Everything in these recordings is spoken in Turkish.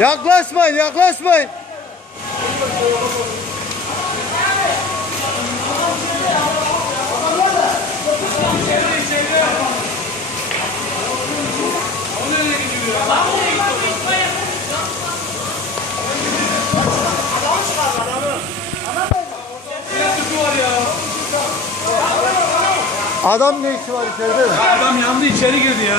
Yaklaşmayın, yaklaşmayın. Adam ne işi var içeride? Adam yandı, içeri girdi ya.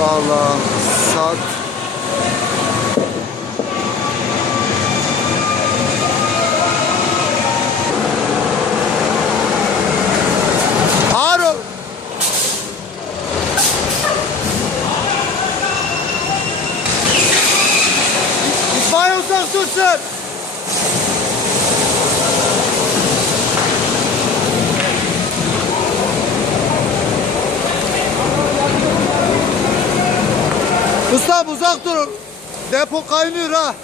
Allah Allah. Saat ağır ol. İtfaiye uzak dursun. Mustafa uzak dur. Depo kaynıyor ha.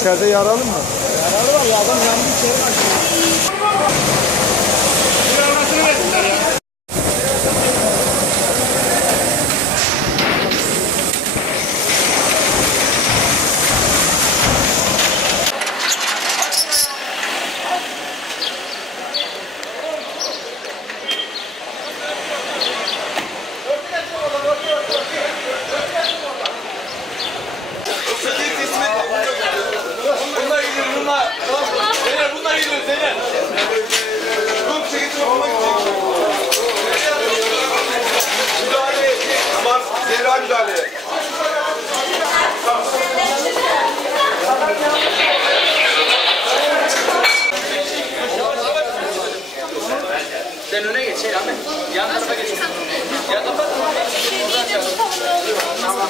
İçeride yaralı mı? Yaralı var ya, adam yandı, içeri kaçtı. Bunlar gidiyor Zeynep. Çok çekici olmak için. Müdahale. Tamam. Zehra müdahale. Sen öne geç Ahmet. Yan tarafa geç. Ya kapat. Tamam.